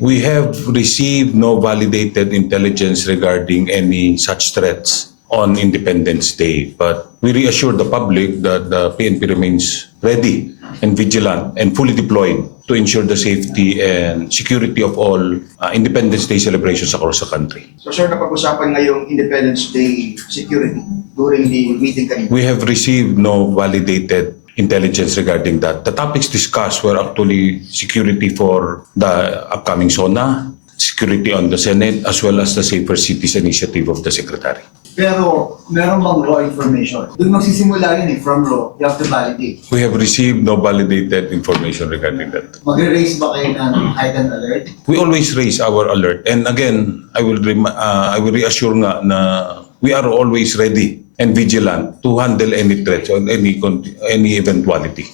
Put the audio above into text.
We have received no validated intelligence regarding any such threats on Independence Day, but we reassure the public that the PNP remains ready and vigilant and fully deployed to ensure the safety and security of all Independence Day celebrations across the country. So sir, napag-usapan ngayong Independence Day security during the meeting kanina. We have received no validated intelligence regarding that. The topics discussed were actually security for the upcoming SONA, security on the Senate, as well as the Safer Cities Initiative of the Secretary. Pero meron bang raw information? Doon magsisimula yun from raw, you have to validate. We have received no validated information regarding that. Magre-raise ba kayo ng heightened alert? We always raise our alert. And again, I will reassure nga na we are always ready and vigilant to handle any threats or any eventuality.